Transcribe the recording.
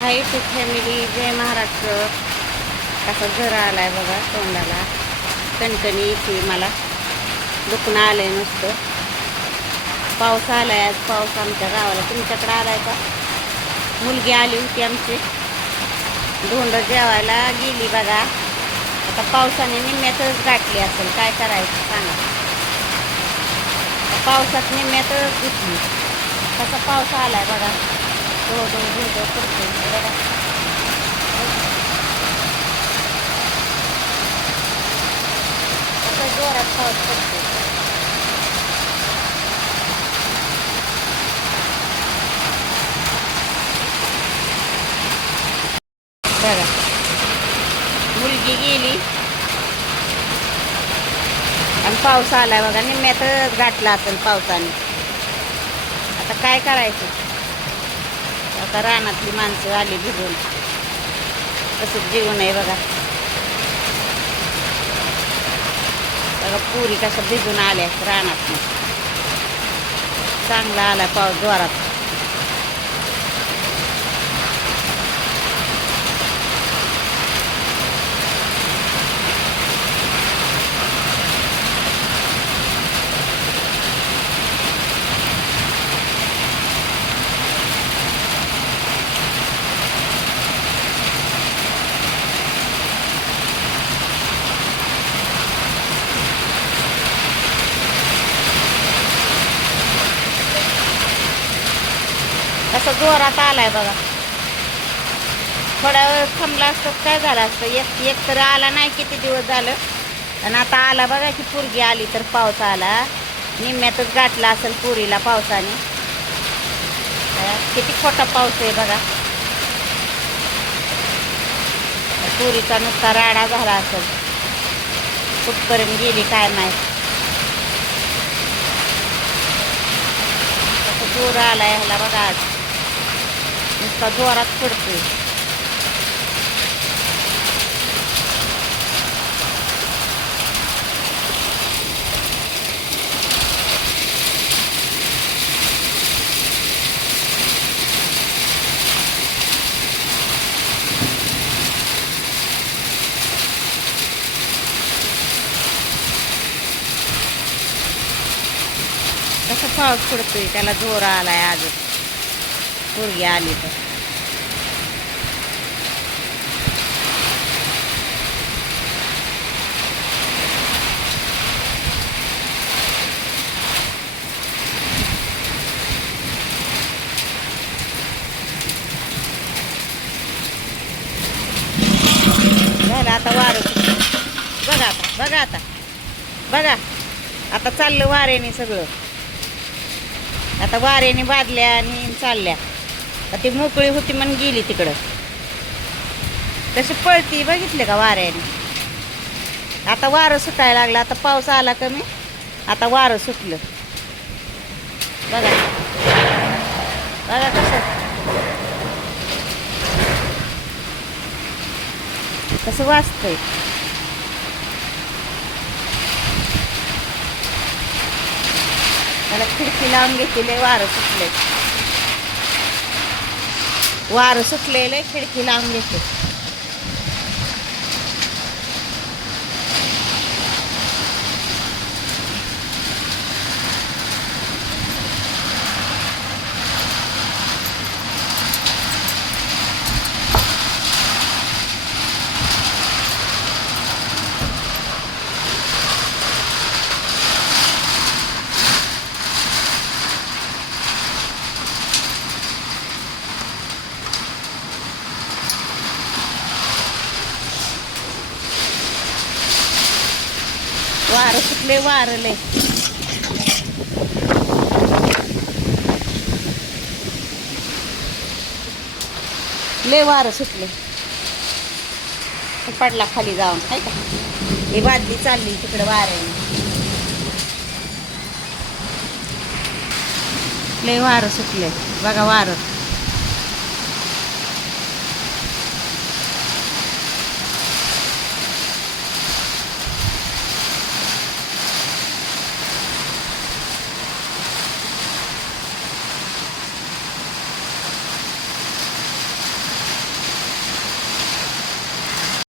High to family, जय महाराष्ट्र. कसा जरा आलाय बघा तोंडाला, कणकणी येते, मला दुखणं आलंय नुसतं. पाऊस आलाय आज, पाऊस आमच्या गावाला. तुमच्याकडे आलाय का? मुलगी आली होती आमची, धोंड जेवायला गेली बघा. आता पावसाने निम्म्यातच गाठली असेल, काय करायचं सांगा. पावसात निम्म्यातच घेतली. कसा पाऊस आलाय बघा, धो धो धो धो पडतोय बघा. कसा जोरात पाऊस पडतोय. बघा, मुलगी गेली आणि पाऊस आलाय बघा, निम्म्यातच गाठला असेल पावसाने. आता काय करायचं. आता रानातली माणसं आली भिजून, तसंच जीवन आहे बघा. बघा पुरी कसं भिजून आल्या रानात. चांगला आला पाऊस जोरात. कसं जोरात आलाय बघा. थोड्या वेळ थांबला असतं काय झालं असतं. एक तर आला नाही, किती दिवस झालं. आणि आता आला बघा की पोरगी आली तर पाऊस आला. निम्म्यातच गाठला असेल पुरीला पावसाने. किती खोटा पाऊस आहे बघा. पुरीचा नुसता राडा झाला असेल, कुठपर्यंत गेली काय माहित. कसं जोर आलाय ह्याला बघा. आज नुसता जोरात पडतोय. कसा पाऊस पडतोय, त्याला जोर आलाय आज. पोरगी आली तर झालं. आता वारं बघा, बघा आता चाललं वाऱ्याने सगळं. आता वाऱ्याने बादल्या आणि चालल्या. ती मोकळी होती म्हणून गेली तिकडं. तशी पळती बघितले का वाऱ्याने. आता वारं सुटायला लागलं. आता पाऊस आला कमी, आता वारं सुटलं. बघा बघा कसं वाजतंय. त्याला खिडकी लावून घेतली. वारं सुटले, वारं सुटलेलं, खिडकी लावून घेते. वारं सुटले, वारं लय वारं सुटले. पडला खाली जाऊन, आहे का. ही बादली चालली तिकडे वाऱ्याने. लय वारं सुटले बघा. वारं